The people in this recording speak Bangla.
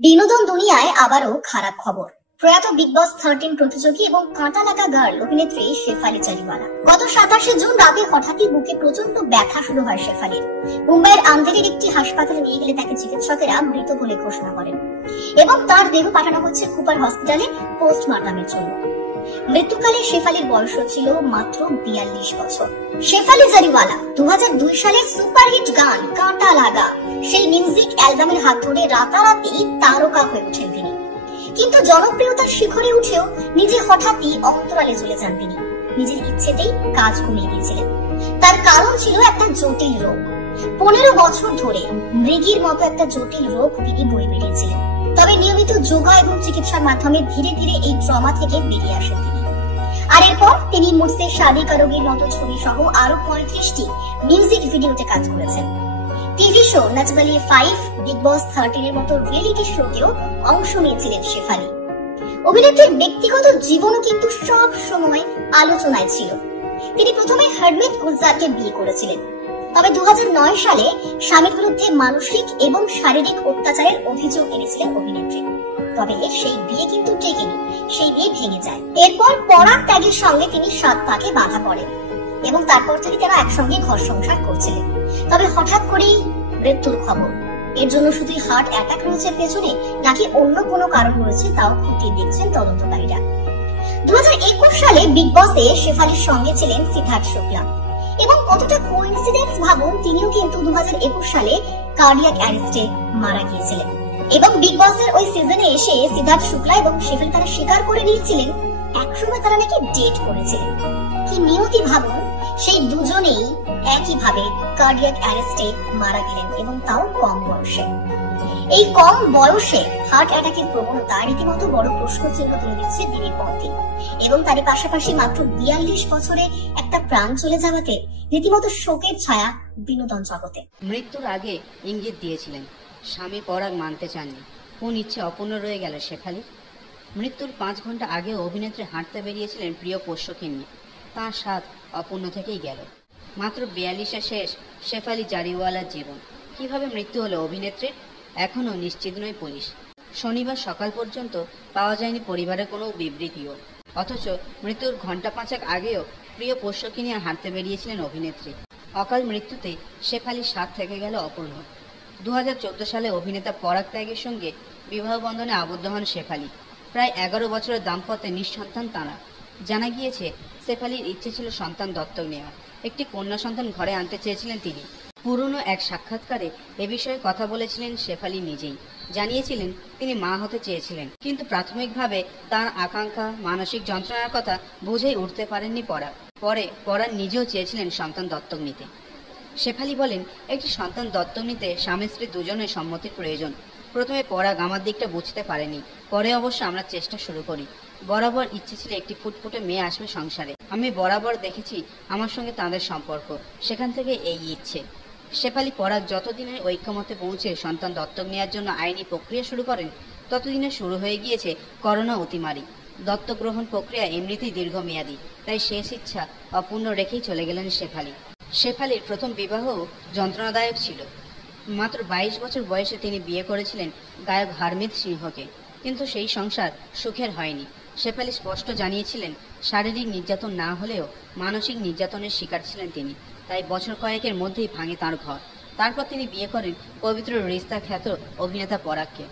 বিনোদন দুনিয়ায় আবারও খারাপ খবর। প্রয়াত বিগ বস 13 প্রতিযোগী এবং কাঁটা লাগা গার্ল অভিনেত্রী শেফালি জারিওয়ালা গত 27শে জুন রাতে হঠাৎই বুকে প্রচন্ড ব্যথা শুরু হয় শেফালির। মুম্বাইয়ের আন্ধেরির একটি হাসপাতালে নিয়ে গেলে তাকে চিকিৎসকেরা মৃত বলে ঘোষণা করেন এবং তার দেহ পাঠানো হচ্ছে কুপার হসপিটালে পোস্টমর্টমের জন্য। মৃত্যুকালে শেফালির বয়স ছিল মাত্র 42 বছর। শেফালি জারিওয়ালা 2002 সালের সুপারহিট গান কাঁটা লাগা সেই মিউজিক অ্যালবামের হাত ধরে রাতারাতি তারকা হয়ে ওঠেন তিনি। কিন্তু জনপ্রিয়তার শিখরে উঠেও নিজে হঠাৎই অন্তরালে চলে যান তিনি। নিজের ইচ্ছেতেই কাজ কমিয়ে দিয়েছিলেন। তার কারণ ছিল একটা জটিল রোগ। 15 বছর ধরে মৃগীর মতো একটা জটিল রোগ তিনি বয়ে বেড়িয়েছিলেন। তবে নিয়মিত যোগা এবং চিকিৎসার মাধ্যমে ধীরে ধীরে এই ট্রমা থেকে বেরিয়ে আসেন তিনি। আর এরপর তিনি মুঝসে শাদি করোগির মতো ছবি সহ আরো 35টি মিউজিক ভিডিওতে কাজ করেছেন। টিভি শো নচবলিয়ে 5, বিগ বস 13 এর মতো রিয়েলিটি শোতেও অংশ নিয়েছিলেন শেফালি। অভিনেত্রীর ব্যক্তিগত জীবনও কিন্তু সব সময় আলোচনায় ছিল। তিনি প্রথমে হরমিত গুলজারকে বিয়ে করেছিলেন, তবে 2009 সালে স্বামীর বিরুদ্ধে মানসিক এবং শারীরিক অত্যাচারের অভিযোগ এনেছিলেন অভিনেত্রী। তবে সেই বিয়ে কিন্তু টেকেনি, সেই বিয়ে ভেঙে যায়। এরপর পরাগ ত্যাগের সঙ্গে তিনি 7 পাকে বাঁধা পড়েন এবং তারপর থেকে তারা একসঙ্গে ঘর সংসার করছিলেন। তবে হঠাৎ করেই মৃত্যুর খবর। এর জন্য শুধুই হার্ট অ্যাটাক রয়েছে পেছনে নাকি অন্য কোনো কারণ রয়েছে তাও খতিয়ে দেখছেন তদন্তকারীরা। 2021 সালে বিগ বসে শেফালির সঙ্গে ছিলেন সিদ্ধার্থ শুক্লা এবং কতটা কোইন্সিডেন্স ভাবুন, তিনিও কিন্তু 2021 সালে কার্ডিয়াক অ্যারেস্টে মারা গিয়েছিলেন। এবং বিগ বসের ওই সিজনে এসে সিদ্ধার্থ শুক্লা এবং শেফালি তারা স্বীকার করে নিয়েছিলেন একসময় তারা নাকি ডেট করেছিলেন। কি নিয়তি ভাবুন, সেই দুজনেই একইভাবে কার্ডিয়াক অ্যারেস্টে মারা গেলেন এবং তাও কম বয়সে। এই কম বয়সে হার্ট অ্যাটাকের প্রবণতা রীতিমতো বড় প্রশ্ন চিহ্ন তুলে দিচ্ছে দিনের পর দিন। এবং তারই পাশাপাশি মাত্র 42 বছরে একটা প্রাণ চলে যাওয়াতে রীতিমতো শোকের ছায়া বিনোদন জগতে। মৃত্যুর আগে ইঙ্গিত দিয়েছিলেন, স্বামী পরাগ মানতে চাননি। কোন ইচ্ছে অপূর্ণ রয়ে গেল শেফালি? মৃত্যুর 5 ঘন্টা আগে অভিনেত্রী হাঁটতে বেরিয়েছিলেন প্রিয় পোষ্যকে নিয়ে। তাঁর স্বাদ অপূর্ণ থেকেই গেল। মাত্র 42-এ শেষ শেফালি জারিওয়ালার জীবন। কিভাবে মৃত্যু হলো অভিনেত্রীর এখনও নিশ্চিত নয় পুলিশ। শনিবার সকাল পর্যন্ত পাওয়া যায়নি পরিবারের কোনো বিবৃতিও। অথচ মৃত্যুর ঘন্টা 5 আগেও প্রিয় পোষ্যকে নিয়ে হাঁটতে বেরিয়েছিলেন অভিনেত্রী। অকাল মৃত্যুতে শেফালির স্বাদ থেকে গেল অপূর্ণ। 2014 সালে অভিনেতা পরাগ ত্যাগের সঙ্গে বিবাহ বন্ধনে আবদ্ধ হন শেফালি। প্রায় 11 বছরের দাম্পত্যে নিঃসন্তান তাঁরা। জানা গিয়েছে শেফালির ইচ্ছে ছিল সন্তান দত্তক নেওয়া। একটি কন্যা সন্তান ঘরে আনতে চেয়েছিলেন তিনি। পুরনো এক সাক্ষাৎকারে এ বিষয়ে কথা বলেছিলেন শেফালি নিজেই। জানিয়েছিলেন তিনি মা হতে চেয়েছিলেন, কিন্তু প্রাথমিকভাবে তার আকাঙ্ক্ষা, মানসিক যন্ত্রণার কথা বুঝেই উঠতে পারেননি পরাগ। পরে পরাগ নিজেও চেয়েছিলেন সন্তান দত্তক নিতে। শেফালি বলেন, একটি সন্তান দত্তক নিতে স্বামী স্ত্রী দুজনের সম্মতির প্রয়োজন। প্রথমে পরাগ আমার দিকটা বুঝতে পারেনি, পরে অবশ্য আমরা চেষ্টা শুরু করি। বরাবর ইচ্ছে ছিল একটি ফুটফুটে মেয়ে আসবে সংসারে। আমি বরাবর দেখেছি আমার সঙ্গে তাদের সম্পর্ক, সেখান থেকে এই ইচ্ছে। শেফালি পরাগ যতদিনের ঐক্যমতে পৌঁছে সন্তান দত্তক নেওয়ার জন্য আইনি প্রক্রিয়া শুরু করেন, ততদিনে শুরু হয়ে গিয়েছে করোনা অতিমারি। দত্তক গ্রহণ প্রক্রিয়া এমনিতেই দীর্ঘমেয়াদী, তাই শেষ ইচ্ছা অপূর্ণ রেখেই চলে গেলেন শেফালি। শেফালির প্রথম বিবাহ যন্ত্রণাদায়ক ছিল। মাত্র 22 বছর বয়সে তিনি বিয়ে করেছিলেন গায়ক হরমিত সিংহকে, কিন্তু সেই সংসার সুখের হয়নি। শেফালি স্পষ্ট জানিয়েছিলেন, শারীরিক নির্যাতন না হলেও মানসিক নির্যাতনের শিকার ছিলেন তিনি। তাই বছর কয়েকের মধ্যেই ভাঙে তাঁর ঘর। তারপর তিনি বিয়ে করেন পবিত্র রিস্তা খ্যাত অভিনেতা পরাগকে।